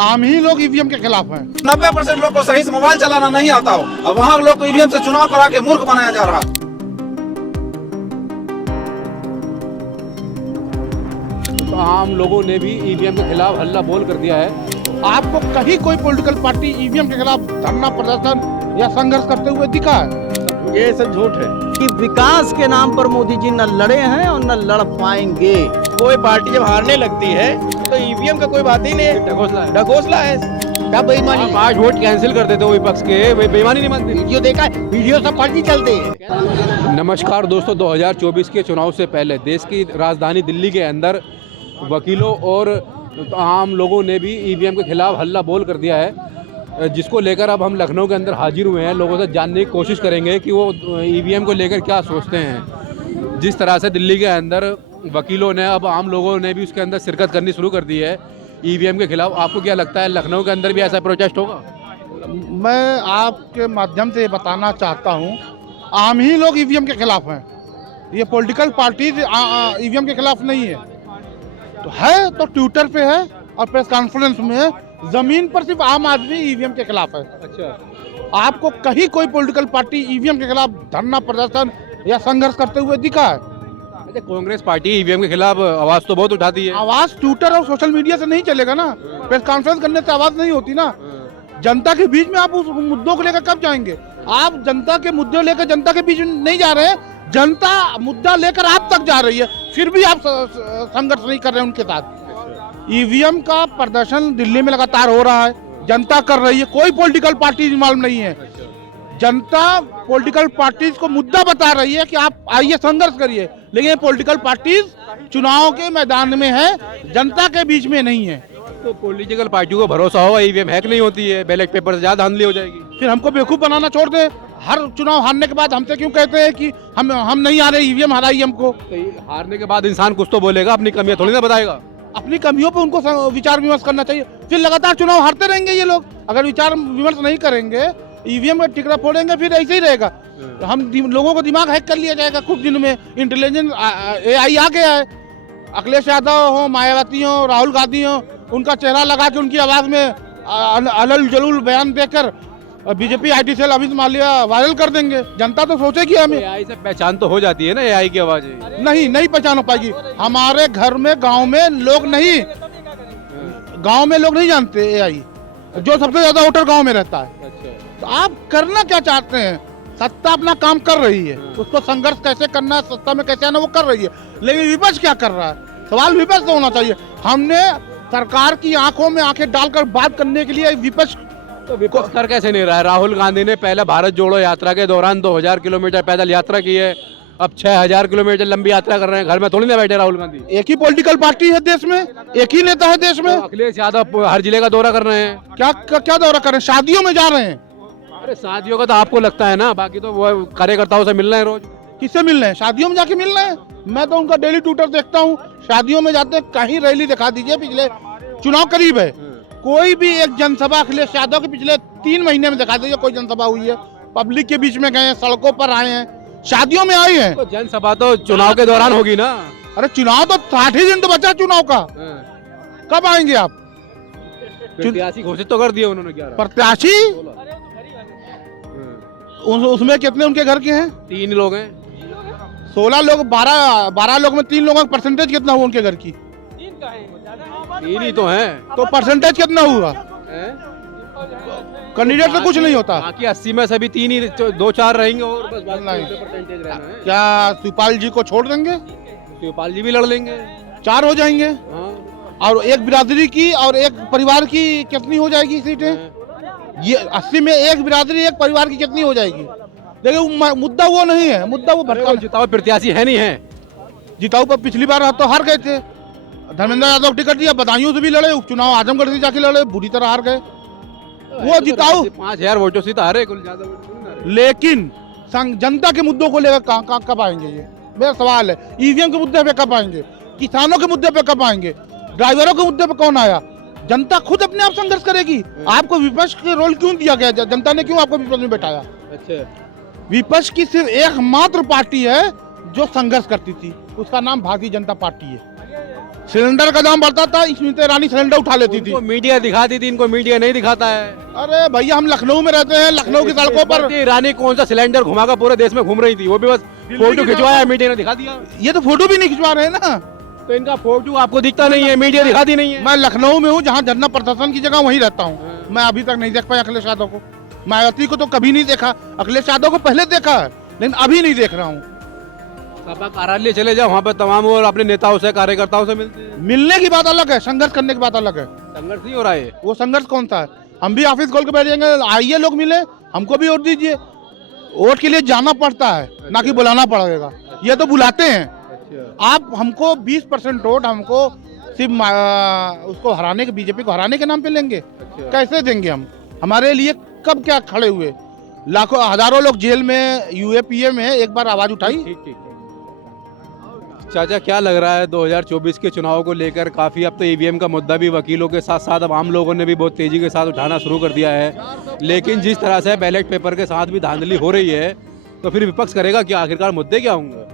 आम ही लोग ईवीएम के खिलाफ हैं। 90% लोग को सही से मोबाइल चलाना नहीं आता हो, अब वहाँ लोग को ईवीएम से चुनाव करा के मूर्ख बनाया जा रहा है। तो आम लोगों ने भी ईवीएम के खिलाफ हल्ला बोल कर दिया है। आपको कहीं कोई पॉलिटिकल पार्टी ईवीएम के खिलाफ धरना प्रदर्शन या संघर्ष करते हुए दिखा है? ये सब झूठ है कि विकास के नाम पर मोदी जी न लड़े हैं और न लड़ पाएंगे। कोई पार्टी जब हारने लगती है तो ईवीएम का कोई बात ही नहीं है, ढकोसला है। क्या बेईमानी? आप 5 वोट कैंसिल कर देते हो विपक्ष के, वे बेईमानी नहीं मानते। वीडियो देखा है, वीडियो सब फर्जी चलते हैं। नमस्कार दोस्तों, 2024 के चुनाव से पहले देश की राजधानी दिल्ली के अंदर वकीलों और आम लोगों ने भी ईवीएम के खिलाफ हल्ला बोल कर दिया है, जिसको लेकर अब हम लखनऊ के अंदर हाजिर हुए हैं। लोगों से जानने की कोशिश करेंगे कि वो ईवीएम को लेकर क्या सोचते हैं। जिस तरह से दिल्ली के अंदर वकीलों ने, अब आम लोगों ने भी उसके अंदर शिरकत करनी शुरू कर दी है ईवीएम के खिलाफ। आपको क्या लगता है, लखनऊ के अंदर भी ऐसा प्रोटेस्ट होगा? मैं आपके माध्यम से ये बताना चाहता हूँ, आम ही लोग ईवीएम के खिलाफ हैं। ये पॉलिटिकल पार्टी ईवीएम के खिलाफ नहीं है। तो है तो ट्विटर पे है और प्रेस कॉन्फ्रेंस में है, जमीन पर सिर्फ आम आदमी ईवीएम के खिलाफ है। अच्छा, आपको कहीं कोई पॉलिटिकल पार्टी ईवीएम के खिलाफ धरना प्रदर्शन या संघर्ष करते हुए दिखा है? अच्छा, कांग्रेस पार्टी ईवीएम के खिलाफ आवाज तो बहुत उठाती है। आवाज ट्विटर और सोशल मीडिया से नहीं चलेगा ना, प्रेस कॉन्फ्रेंस करने से आवाज नहीं होती ना। जनता के बीच में आप उस मुद्दों को लेकर कब जाएंगे? आप जनता के मुद्दे लेकर जनता के बीच में नहीं जा रहे हैं, जनता मुद्दा लेकर आप तक जा रही है, फिर भी आप संघर्ष नहीं कर रहे हैं उनके साथ। ईवीएम का प्रदर्शन दिल्ली में लगातार हो रहा है, जनता कर रही है, कोई पॉलिटिकल पार्टी इन्वॉल्व नहीं है। जनता पॉलिटिकल पार्टीज को मुद्दा बता रही है कि आप आइए संघर्ष करिए, लेकिन पॉलिटिकल पार्टीज चुनाव के मैदान में है, जनता के बीच में नहीं है। तो पॉलिटिकल पार्टियों को भरोसा होगा ईवीएम हैक नहीं होती है, बैलेट पेपर से ज्यादा धांधली हो जाएगी। फिर हमको बेवकूफ बनाना छोड़ दे। हर चुनाव हारने के बाद हमसे क्यों कहते हैं कि हम नहीं आ रहे, ईवीएम हराई हमको। तो हारने के बाद इंसान कुछ तो बोलेगा, अपनी कमियां थोड़ी ना बताएगा। अपनी कमियों पे उनको विचार विमर्श करना चाहिए। फिर लगातार चुनाव हारते रहेंगे ये लोग, अगर विचार विमर्श नहीं करेंगे, ईवीएम में टिकरा फोड़ेंगे, फिर ऐसे ही रहेगा। हम लोगों को दिमाग हैक कर लिया जाएगा कुछ दिन में। इंटेलिजेंस AI आ गया है। अखिलेश यादव हो, मायावती हो, राहुल गांधी हो, उनका चेहरा लगा के उनकी आवाज में अलल जलूल बयान देकर BJP IT cell Amit Malviya viral कर देंगे। जनता तो सोचेगी हमें। AI से पहचान तो हो जाती है ना, AI की आवाज नहीं पहचान हो पाएगी। हमारे घर में गांव में लोग नहीं जानते AI, जो सबसे ज्यादा वोटर गांव में रहता है। तो आप करना क्या चाहते हैं? सत्ता अपना काम कर रही है, उसको संघर्ष कैसे करना है, सत्ता में कैसे आना, वो कर रही है, लेकिन विपक्ष क्या कर रहा है? सवाल विपक्ष से होना चाहिए। हमने सरकार की आंखों में आंखें डालकर बात करने के लिए विपक्ष कर कैसे नहीं रहा है? राहुल गांधी ने पहले भारत जोड़ो यात्रा के दौरान 2000 किलोमीटर पैदल यात्रा की है, अब 6000 किलोमीटर लंबी यात्रा कर रहे हैं। घर में थोड़ी ना बैठे राहुल गांधी। एक ही पॉलिटिकल पार्टी है देश में, एक ही नेता है देश में। तो अखिलेश यादव हर जिले का दौरा कर रहे हैं। क्या दौरा कर रहे हैं? शादियों में जा रहे हैं। अरे शादियों का तो आपको लगता है ना, बाकी तो वो कार्यकर्ताओं से मिल रहे हैं रोज। किससे मिल रहे हैं? शादियों में जाके मिल रहे हैं। मैं तो उनका डेली ट्विटर देखता हूँ, शादियों में जाते हैं। कहीं रैली दिखा दीजिए, पिछले चुनाव करीब है, कोई भी एक जनसभा अखिलेश यादव के पिछले 3 महीने में दिखा दीजिए कोई जनसभा हुई है। पब्लिक के बीच में गए हैं, सड़कों पर आए हैं, शादियों में आए हैं। तो जनसभा तो चुनाव के दौरान होगी ना। अरे चुनाव तो 60 दिन तो बचा चुनाव का, कब आएंगे आप? प्रत्याशी घोषित तो कर दिए उन्होंने। क्या प्रत्याशी? उसमें कितने उनके घर के हैं? 3 लोग हैं। 16 लोग, 12 लोग में 3 लोगों का परसेंटेज कितना हुआ उनके घर की? 3 ही तो हैं। तो परसेंटेज कितना हुआ? कैंडिडेट से कुछ नहीं होता। बाकी 80 में से भी 3 ही 2-4 रहेंगे और बस नहीं। परसेंटेज रहना है। क्या शिवपाल जी को छोड़ देंगे? शिवपाल जी भी लड़ लेंगे, 4 हो जाएंगे। हाँ। और एक बिरादरी की और एक परिवार की कितनी हो जाएगी सीटें? ये 80 में एक बिरादरी एक परिवार की कितनी हो जाएगी? देखिए मुद्दा वो नहीं है, मुद्दा वो भटका। जिताऊ प्रत्याशी है नहीं है। जिताऊ पर पिछली बार तो हार गए थे, धर्मेंद्र यादव टिकट दिया, बदायूं से भी लड़े, उपचुनाव आजमगढ़ से जाके लड़े, बुरी तरह हार गए। वो जिताऊ 5000 वोटों से हारे, कुल ज्यादा। लेकिन जनता के मुद्दों को लेकर कहाँ कब आएंगे? ये मेरा सवाल है। ईवीएम के मुद्दे पे कब आएंगे? किसानों के मुद्दे पे कब आएंगे? ड्राइवरों के मुद्दे पे कौन आया? जनता खुद अपने आप संघर्ष करेगी। आपको विपक्ष के रोल क्यों दिया गया? जनता ने क्यों आपको विपक्ष में बैठाया? अच्छा, विपक्ष की सिर्फ एकमात्र पार्टी है जो संघर्ष करती थी, उसका नाम भारतीय जनता पार्टी है। सिलेंडर का दाम बढ़ता था, स्मृति ईरानी सिलेंडर उठा लेती थी। इनको मीडिया दिखाती थी, इनको मीडिया नहीं दिखाता है। अरे भैया हम लखनऊ में रहते हैं, लखनऊ की सड़कों पर स्मृति ईरानी कौन सा सिलेंडर घुमाकर पूरे देश में घूम रही थी, वो भी बस फोटो खिंचवाया, मीडिया ने दिखा दिया। ये तो फोटो भी नहीं खिंचवा रहे हैं ना। तो इनका फोटो आपको दिखता नहीं है, मीडिया दिखाती नहीं है। मैं लखनऊ में हूँ, जहाँ धरना प्रदर्शन की जगह वहीं रहता हूँ। मैं अभी तक नहीं देख पाया अखिलेश यादव को। मायावती को तो कभी नहीं देखा, अखिलेश यादव को पहले देखा है, लेकिन अभी नहीं देख रहा हूँ। सपा कार्यालय चले जाओ, वहाँ पर तमाम और अपने नेताओं से, कार्यकर्ताओं से मिलते हैं। मिलने की बात अलग है, संघर्ष करने की बात अलग है। संघर्ष नहीं हो रहा है। वो संघर्ष कौन सा है? हम भी ऑफिस खोल के बैठ जाएंगे, आइए लोग मिले, हमको भी वोट दीजिए। वोट के लिए जाना पड़ता है, ना कि बुलाना पड़ेगा। ये तो बुलाते हैं। आप हमको 20% वोट हमको सिर्फ उसको हराने के, बीजेपी को हराने के नाम पे लेंगे? कैसे देंगे हम? हमारे लिए कब क्या खड़े हुए? लाखों हजारों लोग जेल में, यूएपीए में एक बार आवाज उठाई। ठीक। चाचा क्या लग रहा है 2024 के चुनाव को लेकर? काफ़ी अब तो ईवीएम का मुद्दा भी वकीलों के साथ साथ अब आम लोगों ने भी बहुत तेज़ी के साथ उठाना शुरू कर दिया है, लेकिन जिस तरह से बैलेट पेपर के साथ भी धांधली हो रही है, तो फिर विपक्ष करेगा क्या? आखिरकार मुद्दे क्या होंगे?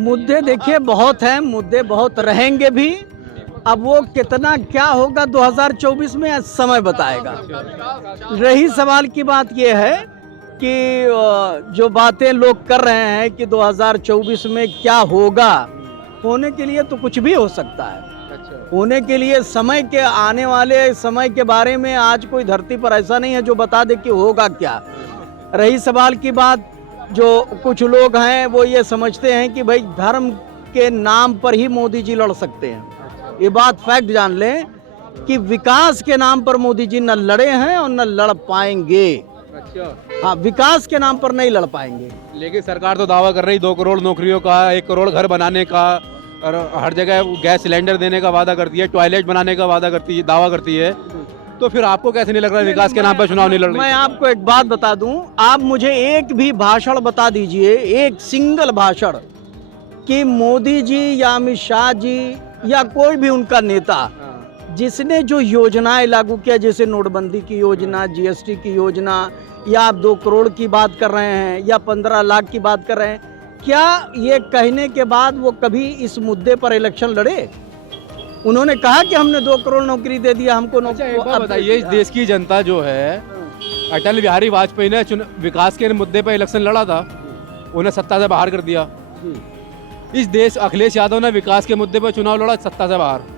मुद्दे देखिए बहुत हैं, मुद्दे बहुत रहेंगे भी। अब वो कितना क्या होगा 2024 में समय बताएगा। रही सवाल की बात ये है कि जो बातें लोग कर रहे हैं कि 2024 में क्या होगा, होने के लिए तो कुछ भी हो सकता है। होने के लिए समय के, आने वाले समय के बारे में आज कोई धरती पर ऐसा नहीं है जो बता दे कि होगा क्या। रही सवाल की बात, जो कुछ लोग हैं वो ये समझते हैं कि भाई धर्म के नाम पर ही मोदी जी लड़ सकते हैं। ये बात फैक्ट जान लें कि विकास के नाम पर मोदी जी न लड़े हैं और न लड़ पाएंगे। हाँ, विकास के नाम पर नहीं लड़ पाएंगे। लेकिन सरकार तो दावा कर रही 2 करोड़ नौकरियों का, 1 करोड़ घर बनाने का, और हर जगह गैस सिलेंडर देने का वादा करती है, टॉयलेट बनाने का वादा करती है, दावा करती है। तो फिर आपको कैसे नहीं लग रहा है विकास के नाम पर चुनाव नहीं लड़ रही? मैं आपको एक बात बता दूं, आप मुझे एक भी भाषण बता दीजिए, एक सिंगल भाषण कि मोदी जी या अमित शाह जी या कोई भी उनका नेता जिसने जो योजनाएं लागू किया, जैसे नोटबंदी की योजना, जीएसटी की योजना, या आप 2 करोड़ की बात कर रहे हैं या 15 लाख की बात कर रहे हैं, क्या ये कहने के बाद वो कभी इस मुद्दे पर इलेक्शन लड़े? उन्होंने कहा कि हमने 2 करोड़ नौकरी दे दिया हमको। बताइए, इस देश की जनता जो है, अटल बिहारी वाजपेयी ने विकास के मुद्दे पर इलेक्शन लड़ा था, उन्हें सत्ता से बाहर कर दिया। इस देश, अखिलेश यादव ने विकास के मुद्दे पर चुनाव लड़ा, सत्ता से बाहर।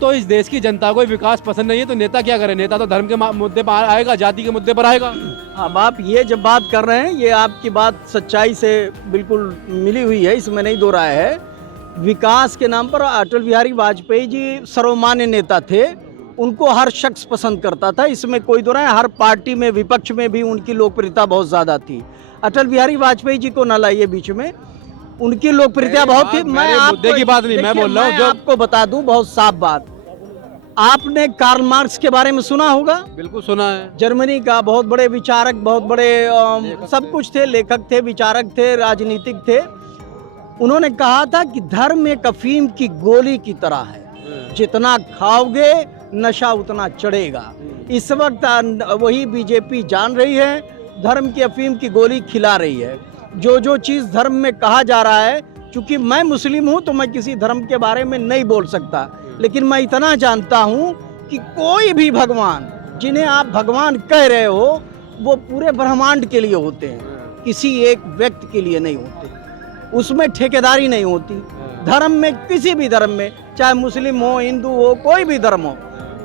तो इस देश की जनता को विकास पसंद नहीं है, तो नेता क्या करे? नेता तो धर्म के मुद्दे पर आएगा, जाति के मुद्दे पर आएगा। अब आप ये जब बात कर रहे हैं, ये आपकी बात सच्चाई से बिल्कुल मिली हुई है, इसमें नहीं दो राय है। विकास के नाम पर अटल बिहारी वाजपेयी जी सर्वमान्य नेता थे, उनको हर शख्स पसंद करता था, इसमें कोई दो राय। हर पार्टी में, विपक्ष में भी उनकी लोकप्रियता बहुत ज्यादा थी। अटल बिहारी वाजपेयी जी को न लाइए बीच में, उनकी लोकप्रियता बहुत थी। मैं मुद्दे की बात नहीं, मैं बोल रहा हूँ, जो आपको बता दूं बहुत साफ बात, आपने कार्ल मार्क्स के बारे में सुना होगा। बिल्कुल सुना है। जर्मनी का बहुत बड़े विचारक, बहुत बड़े सब कुछ थे, लेखक थे, विचारक थे, राजनीतिक थे। उन्होंने कहा था कि धर्म एक अफीम की गोली की तरह है, जितना खाओगे नशा उतना चढ़ेगा। इस वक्त वही बीजेपी जान रही है, धर्म की अफीम की गोली खिला रही है। जो चीज़ धर्म में कहा जा रहा है, चूंकि मैं मुस्लिम हूं तो मैं किसी धर्म के बारे में नहीं बोल सकता, लेकिन मैं इतना जानता हूं कि कोई भी भगवान, जिन्हें आप भगवान कह रहे हो, वो पूरे ब्रह्मांड के लिए होते हैं, किसी एक व्यक्ति के लिए नहीं होते। उसमें ठेकेदारी नहीं होती। धर्म में, किसी भी धर्म में, चाहे मुस्लिम हो, हिंदू हो, कोई भी धर्म हो,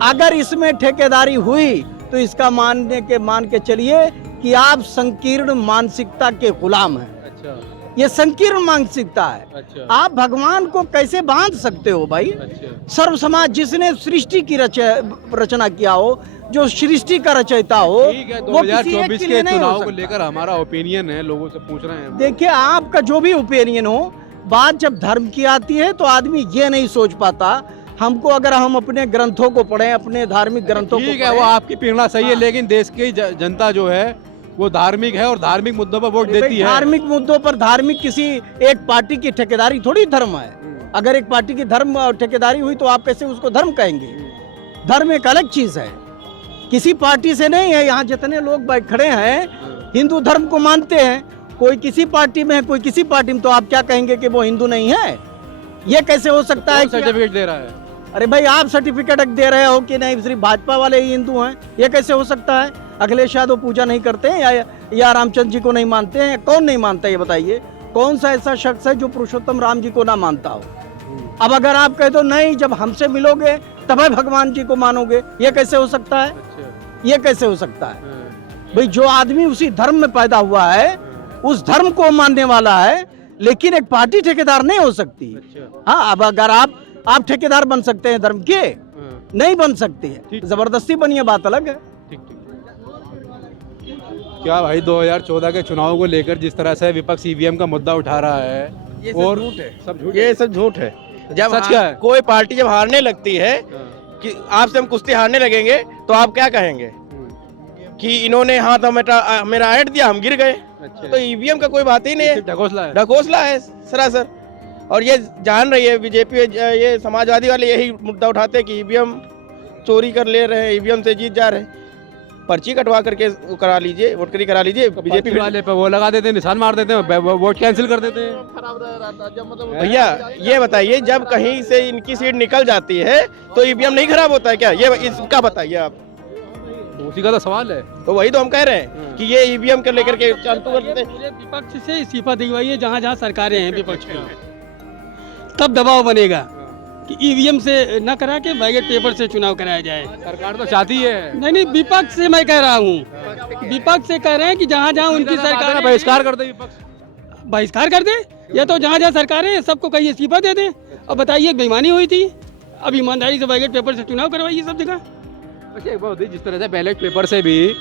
अगर इसमें ठेकेदारी हुई तो इसका मान के चलिए कि आप संकीर्ण मानसिकता के गुलाम हैं। अच्छा। ये संकीर्ण मानसिकता है। अच्छा। आप भगवान को कैसे बांध सकते हो भाई? अच्छा। सर्व समाज, जिसने सृष्टि की रचना किया हो, जो सृष्टि का रचयिता हो, ठीक है, वो किसी एक 2024 के लिए के नहीं हो चुनाव को सकता। लेकर हमारा ओपिनियन है, लोगों से पूछ रहे हैं। देखिए, आपका जो भी ओपिनियन हो, बात जब धर्म की आती है तो आदमी ये नहीं सोच पाता। हमको, अगर हम अपने ग्रंथों को पढ़ें, अपने धार्मिक ग्रंथों को ठीक है, वो आपकी प्रेरणा सही है, लेकिन देश की जनता जो है वो धार्मिक है और धार्मिक मुद्दों पर वोट देती है। धार्मिक मुद्दों पर धार्मिक किसी एक पार्टी की ठेकेदारी थोड़ी धर्म है। अगर एक पार्टी की धर्म और ठेकेदारी हुई तो आप कैसे उसको धर्म कहेंगे? धर्म एक अलग चीज है, किसी पार्टी से नहीं है। यहाँ जितने लोग खड़े हैं हिंदू धर्म को मानते हैं, कोई किसी पार्टी में है, कोई किसी पार्टी में, तो आप क्या कहेंगे कि वो हिंदू नहीं है? ये कैसे हो सकता है कि सर्टिफिकेट दे रहा है? अरे भाई आप सर्टिफिकेट दे रहे हो कि नहीं सिर्फ भाजपा वाले ही हिंदू हैं, ये कैसे हो सकता है? अखिलेश यादव पूजा नहीं करते हैं या रामचंद्र जी को नहीं मानते हैं? कौन नहीं मानता ये बताइए? कौन सा ऐसा शख्स है जो पुरुषोत्तम राम जी को ना मानता हो? अब अगर आप कह दो नहीं जब हमसे मिलोगे तब भगवान जी को मानोगे, ये कैसे हो सकता है? ये कैसे हो सकता है? भाई जो आदमी उसी धर्म में पैदा हुआ है उस धर्म को मानने वाला है, लेकिन एक पार्टी ठेकेदार नहीं हो सकती। हाँ, अब अगर आप ठेकेदार बन सकते हैं धर्म के, नहीं बन सकती है, जबरदस्ती बनिए बात अलग है। क्या भाई 2014 के चुनाव को लेकर जिस तरह से विपक्ष ईवीएम का मुद्दा उठा रहा है और सब झूठ ये सब झूठ है। जब सच क्या है? कोई पार्टी जब हारने लगती है कि आपसे हम कुश्ती हारने लगेंगे तो आप क्या कहेंगे कि इन्होंने हाथ मेरा ऐड दिया हम गिर गए? तो ईवीएम का कोई बात ही नहीं है, ढकोसला है सरासर। और ये जान रही है बीजेपी, ये समाजवादी वाले यही मुद्दा उठाते हैं कि ईवीएम चोरी कर ले रहे हैं, ईवीएम से जीत जा रहे हैं। पर्ची कटवा करके वो करा लीजिए, वोटकरी करा लीजिए, बीजेपी वाले पे वो लगा देते हैं, निशान मार देते हैं, वोट कैंसिल कर देते हैं। भैया ये बताइए जब कहीं से इनकी सीट निकल जाती है तो ईवीएम नहीं खराब होता है क्या? ये इसका बताइए आप। उसी का तो सवाल है। तो वही तो हम कह रहे हैं कि ये ईवीएम को लेकर के चालू कर देते हैं। पूरे विपक्ष से इस्तीफा दिलवाइए जहाँ जहाँ सरकारें हैं विपक्ष में, तब दबाव बनेगा कि ईवीएम से न करा के बैलेट पेपर से चुनाव कराया जाए। सरकार तो चाहती है। नहीं विपक्ष से मैं कह रहा हूँ, विपक्ष से कह रहे हैं कि जहाँ जहाँ उनकी सरकार बहिष्कार कर दे विपक्ष, बहिष्कार कर दे, या तो जहाँ जहाँ सरकारें हैं सबको कहिए इस्तीफा दे दें। अब बताइए बेईमानी हुई थी, अब ईमानदारी से बैलेट पेपर से चुनाव करवाइए सब जगह। जिस तरह से बैलेट पेपर से भी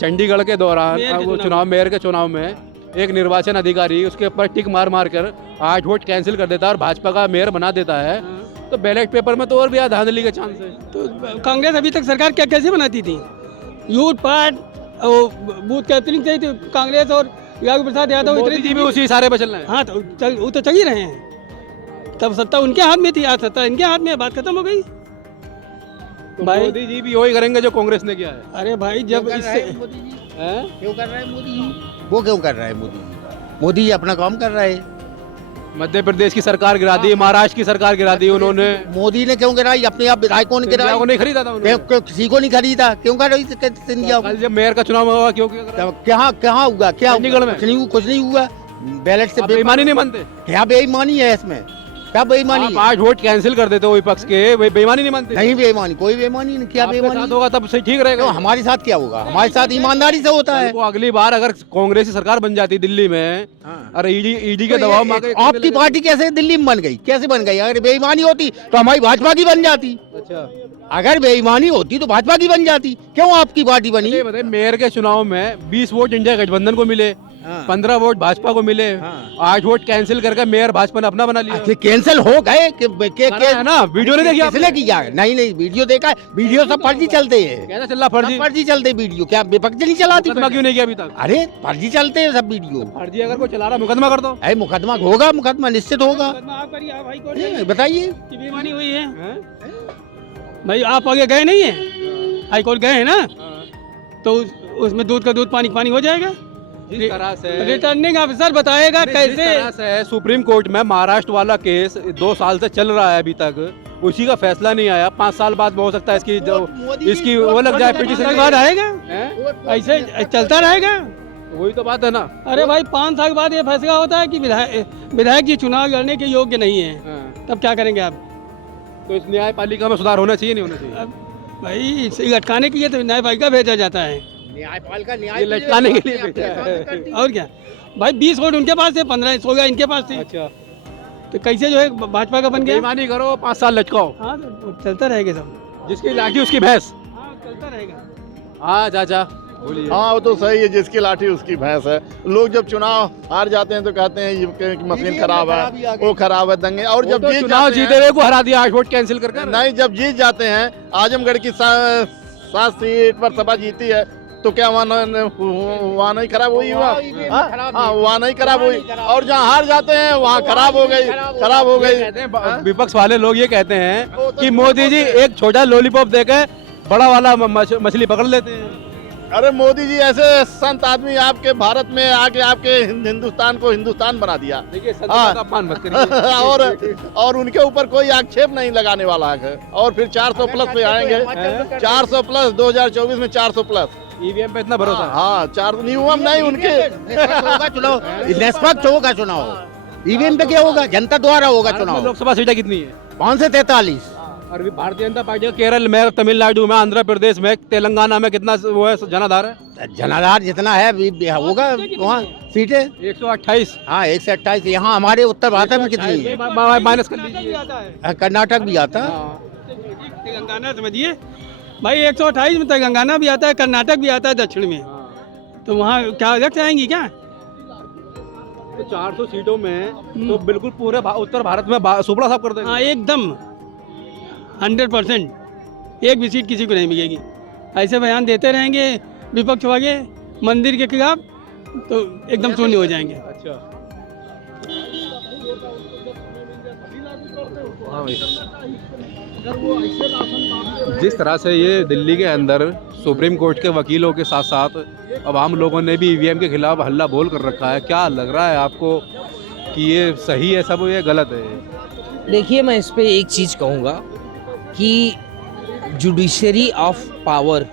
चंडीगढ़ के दौरान वो चुनाव मेयर के चुनाव में एक निर्वाचन अधिकारी उसके ऊपर टिक मार मार कर 8 वोट कैंसिल कर देता है और भाजपा का मेयर बना देता है, तो बैलेट पेपर में तो और भी धांधली के चांस है। तो कांग्रेस अभी तक सरकार क्या कैसे बनाती थी? लूट पाट और बूथ कैप्चरिंग चाहिए थी कांग्रेस और लालू प्रसाद यादव मोदी भी उसी सारे पर चल रहे हैं। हाँ तो वो तो चल ही रहे हैं, तब सत्ता उनके हाथ में थी, आज सत्ता इनके हाथ में, बात खत्म हो गई। तो मोदी जी भी वही करेंगे जो कांग्रेस ने किया है। अरे भाई जब इससे क्यों कर रहा है मोदी जी? वो क्यों कर रहा है मोदी जी? मोदी जी अपना काम कर रहा है। मध्य प्रदेश की सरकार गिरा दी, महाराष्ट्र की सरकार गिरा दी उन्होंने। मोदी ने क्यों गिराई? अपने आप विधायकों ने गिराई। को नहीं खरीदा था उन्होंने। किसी को नहीं खरीदा, क्यों कर रही? कल जब मेयर का चुनाव हुआ क्यों कहाँ हुआ? क्या चंडीगढ़ में कुछ नहीं हुआ। बैलेट से बेईमानी नहीं मानते? क्या बेईमानी है इसमें? क्या बेईमानी? 8 वोट कैंसिल कर देते हो विपक्ष के, बेईमानी नहीं मानते? नहीं बेईमानी, कोई बेईमानी नहीं। क्या बेईमानी होगा तब सही ठीक रहेगा। हमारे साथ क्या होगा? हमारे साथ ईमानदारी से होता है। अगली बार अगर कांग्रेस की सरकार बन जाती दिल्ली में, अरे ईडी के दबाव में आपकी पार्टी कैसे दिल्ली में बन गई? कैसे बन गई? अगर बेईमानी होती तो हमारी भाजपा की बन जाती। अच्छा, अगर बेईमानी होती तो भाजपा की बन जाती। क्यों आपकी पार्टी बनी? बताइए मेयर के चुनाव में 20 वोट इंडिया गठबंधन को मिले, 15 वोट भाजपा को मिले, 8 वोट कैंसिल करके मेयर भाजपा ने अपना बना लिया। कैंसिल हो गए ना? वीडियो नहीं देखी आपने? किया नहीं वीडियो देखा। वीडियो सब फर्जी चलते हैं। कैसा चल रहा फर्जी? फर्जी चलते वीडियो। क्या विपक्ष नहीं चलाती? क्यों नहीं किया अभी तक? अरे फर्जी चलते हैं सब वीडियो। फर्जी अगर कोई चला रहा मुकदमा कर दो। मुकदमा होगा, मुकदमा निश्चित होगा। बताइए बेईमानी हुई है भाई, आप आगे गए नहीं है, हाई कोर्ट गए हैं ना, तो उसमें दूध का दूध पानी पानी हो जाएगा। जिस तरह से रिटर्निंग ऑफिसर बताएगा कैसे। सुप्रीम कोर्ट में महाराष्ट्र वाला केस 2 साल से चल रहा है, अभी तक उसी का फैसला नहीं आया। 5 साल बाद हो सकता है इसकी वो लग जाए, पिटीशन बाद आएगा, ऐसे चलता रहेगा। वही तो बात है ना। अरे भाई 5 साल बाद ये फैसला होता है कि विधायक जी चुनाव लड़ने के योग्य नहीं है, तब क्या करेंगे आप? तो इस न्यायपालिका में सुधार होना चाहिए, नहीं होना चाहिए? भाई इसे अटकाने के लिए तो न्यायपालिका भेजा जाता है, ये लटकाने के लिए भेजा है। और क्या भाई 20 वोट उनके पास थे, 15-16 इनके पास थे। अच्छा, तो कैसे जो है भाजपा का बन गया? बेईमानी करो, 5 साल लटकाओ। हाँ तो चलता रहेगा सब, जिसकी लाठी उसकी भैंस। हाँ चलता रहेगा। हाँ चाचा बोलिए। हाँ वो तो सही है, जिसकी लाठी उसकी भैंस है। लोग जब चुनाव हार जाते हैं तो कहते हैं ये मशीन खराब है, वो खराब है, दंगे। और जब तो चुनाव जीते हुए को हरा दिया, 8 वोट कैंसिल करके। नहीं, जब जीत जाते हैं, आजमगढ़ की 7 सीट पर सपा जीती है, तो क्या वहाँ नहीं खराब हुई? हाँ वहाँ नहीं खराब हुई। और जहाँ हार जाते हैं वहाँ खराब हो गई। विपक्ष वाले लोग ये कहते हैं कि मोदी जी एक छोटा लॉलीपॉप देकर बड़ा वाला मछली पकड़ लेते हैं। अरे मोदी जी ऐसे संत आदमी आपके भारत में आके आपके हिंदुस्तान को हिंदुस्तान बना दिया। देखिए संत हाँ। का अपमान मत करिए। और उनके ऊपर कोई आक्षेप नहीं लगाने वाला है। और फिर 400 प्लस पे आएंगे, 400 प्लस 2024 में 400 प्लस। ईवीएम पे इतना भरोसा है? हाँ, 4 नियम नहीं उनके। होगा चुनाव, निष्पक्ष होगा चुनाव। ईवीएम पे क्या होगा, जनता द्वारा होगा भारत में चुनाव। लोकसभा सीटें कितनी है? 543। और अभी भारतीय जनता पार्टी का केरल में, तमिलनाडु में, आंध्र प्रदेश में, तेलंगाना में कितना वो है जनाधार है? जनाधार जितना है होगा वहाँ सीटें 128। हाँ 128। यहाँ हमारे उत्तर भारत में कितनी है? माइनस कर लीजिए। कर्नाटक भी आता है। तेलंगाना समझिए भाई, 128 में तेलंगाना भी आता है, कर्नाटक भी आता है दक्षिण में। तो वहाँ क्या अलग से आएंगी क्या? तो 400 सीटों में तो बिल्कुल पूरे उत्तर भारत में सुपड़ा साफ कर देंगे। हाँ एकदम 100%। एक भी सीट किसी को नहीं मिलेगी। ऐसे बयान देते रहेंगे विपक्ष वाले मंदिर के खिलाफ, तो एकदम शून्य हो जाएंगे। अच्छा। जिस तरह से ये दिल्ली के अंदर सुप्रीम कोर्ट के वकीलों के साथ साथ अब आम लोगों ने भी ईवीएम के खिलाफ हल्ला बोल कर रखा है, क्या लग रहा है आपको कि ये सही है सब, ये गलत है? देखिए, मैं इस पे एक चीज़ कहूँगा कि जुडिशरी ऑफ पावर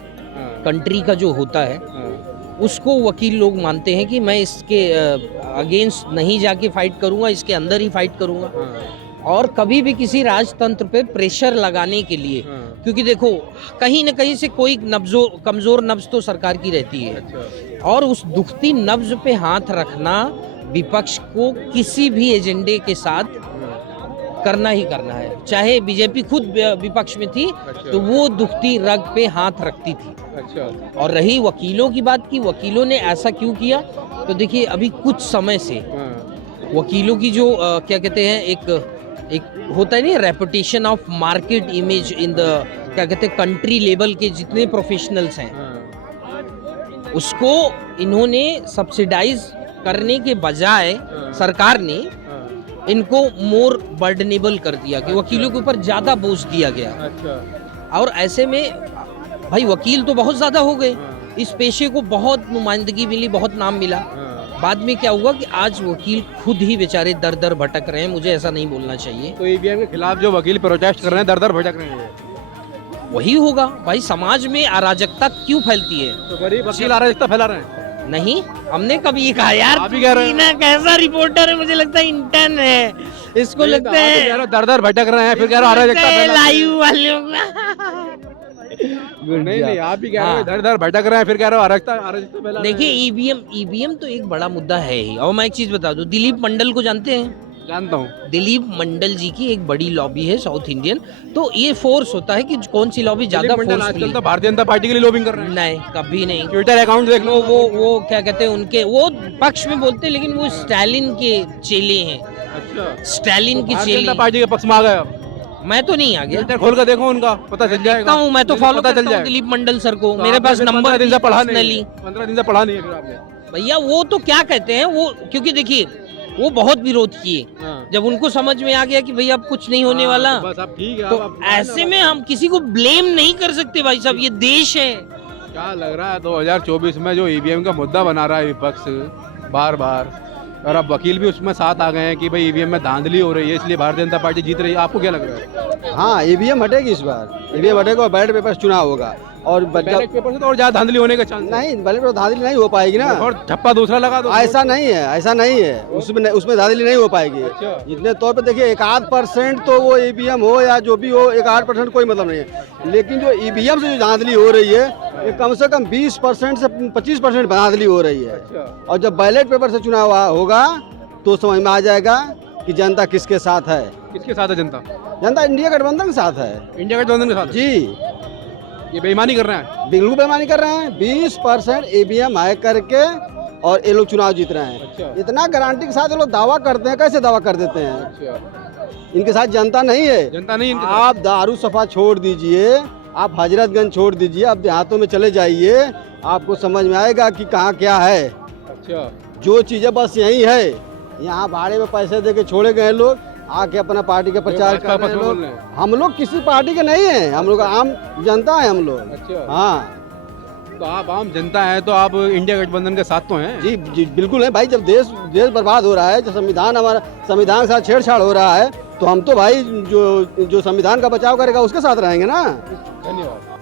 कंट्री का जो होता है उसको वकील लोग मानते हैं कि मैं इसके अगेंस्ट नहीं जाके फाइट करूँगा, इसके अंदर ही फाइट करूँगा। और कभी भी किसी राजतंत्र पे प्रेशर लगाने के लिए, क्योंकि देखो कहीं न कहीं से कोई कमज़ोर नब्ज तो सरकार की रहती है। और उस दुखती नब्ज पे हाथ रखना विपक्ष को किसी भी एजेंडे के साथ करना ही करना है। चाहे बीजेपी खुद विपक्ष में थी तो वो दुखती रग पे हाथ रखती थी। अच्छा। और रही वकीलों की बात की, वकीलों ने ऐसा क्यों किया, तो देखिए अभी कुछ समय से वकीलों की जो क्या कहते हैं, एक होता है नहीं, reputation of market image in the क्या कहते हैं कंट्री लेवल के जितने प्रोफेशनल्स हैं, उसको इन्होंने सब्सिडाइज करने के बजाय सरकार ने इनको मोर बर्डनेबल कर दिया कि वकीलों के ऊपर ज़्यादा बोझ दिया गया। अच्छा। और ऐसे में भाई वकील तो बहुत ज़्यादा हो गए, इस पेशे को बहुत नुमाइंदगी मिली, बहुत नाम मिला। बाद में क्या हुआ कि आज वकील खुद ही बेचारे दर दर भटक रहे हैं। मुझे ऐसा नहीं बोलना चाहिए। तो ईवीएम के खिलाफ जो वकील प्रोटेस्ट कर रहे हैं, दर दर भटक रहे हैं, वही होगा भाई। समाज में अराजकता क्यों फैलती है? तो गरीब वकील अराजकता फैला रहे हैं। नहीं, हमने कभी ये कहा यार, आप ही कह रहे हैं। ना कैसा रिपोर्टर है, मुझे लगता है इंटर्न है, इसको लगता है दर दर भटक रहे हैं, फिर कह रहे हो अराजकता फैला। लाइव वालों नहीं, आप ही कह रहे हो दर दर भटक रहे हैं, फिर कह रहे हो अराजकता फैला। देखिए ईवीएम तो एक बड़ा मुद्दा है ही। और मैं एक चीज बता दूं, दिलीप मंडल को जानते हैं? जानता हूँ। दिलीप मंडल जी की एक बड़ी लॉबी है साउथ इंडियन। तो ये फोर्स होता है कि कौन सी लॉबी ज्यादा आजकल तो भारतीय जनता पार्टी के लिए लॉबिंग कर रहे हैं। नहीं, कभी नहीं। ट्विटर अकाउंट देख लो। वो क्या कहते हैं, उनके वो पक्ष में बोलते हैं, लेकिन वो स्टालिन के चेले हैं। अच्छा। स्टालिन के भारतीय जनता चेले। पार्टी के पक्ष में आ गए अब। मैं तो नहीं आ गया, ट्विटर खोल कर देखो, उनका पता चल जाएगा। हूँ मैं तो फॉलो पता करता चल हूँ जाएगा। दिलीप मंडल सर को। तो मेरे आपने पास फिर नंबर 15 दिन से पढ़ा नहीं, पर्सनली। 15 दिन से पढ़ा नहीं है फिर आपने। भैया वो तो क्या कहते हैं वो, क्योंकि देखिए वो बहुत विरोध किए। जब उनको समझ में आ गया कि भैया अब कुछ नहीं होने वाला, बस अब ठीक है। तो अब ऐसे में हम किसी को ब्लेम नहीं कर सकते भाई साहब, ये देश है। क्या लग रहा है 2024 में जो ईवीएम का मुद्दा बना रहा है विपक्ष बार बार, और अब वकील भी उसमें साथ आ गए हैं कि भाई ईवीएम में धांधली हो रही है, इसलिए भारतीय जनता पार्टी जीत रही है, आपको क्या लग रहा है? हाँ, ईवीएम हटेगी इस बार। ईवीएम हटेगा और बैलेट पेपर से चुनाव होगा। और बैलेट पेपर से तो और ज्यादा धांधली होने का चांस नहीं, बैलेट पेपर धांधली नहीं हो पाएगी ना। और ठप्पा दूसरा लगा दो। ऐसा नहीं है, ऐसा नहीं है। उसमें धांधली नहीं हो पाएगी। जितने तौर पे देखिए 1-8% तो वो ईवीएम हो या जो भी हो, 1-8% कोई मतलब नहीं है। लेकिन जो ईवीएम से जो धांधली हो रही है, ये कम से कम 20% से 25% धांधली हो रही है। और जब बैलेट पेपर से चुनाव होगा तो समझ में आ जाएगा कि जनता किसके साथ है। किसके साथ है जनता? जनता इंडिया गठबंधन के साथ है। इंडिया गठबंधन के साथ जी। ये बेईमानी कर रहे हैं। बिल्कुल बेईमानी कर रहे हैं। 20% ईवीएम हाई करके और ये लोग चुनाव जीत रहे हैं। अच्छा। इतना गारंटी के साथ ये लोग दावा करते हैं। कैसे दावा कर देते हैं? अच्छा। इनके साथ जनता नहीं है। जनता नहीं इनके साथ। आप दारू सफा छोड़ दीजिए, आप हजरतगंज छोड़ दीजिए, आप देहातों में चले जाइए, आपको समझ में आएगा कि कहाँ क्या है। अच्छा। जो चीजें बस यही है, यहाँ भाड़े में पैसे दे के छोड़े गए लोग, आके अपना पार्टी का प्रचार कर रहे हैं लोग। हम लोग किसी पार्टी के नहीं है, हम लोग आम जनता है हम लोग। अच्छा। हाँ, तो आप आम जनता हैं तो आप इंडिया गठबंधन के साथ तो हैं। जी जी बिल्कुल है भाई। जब देश बर्बाद हो रहा है, जब हमारा संविधान के साथ छेड़छाड़ हो रहा है, तो हम तो भाई जो संविधान का बचाव करेगा उसके साथ रहेंगे ना। धन्यवाद।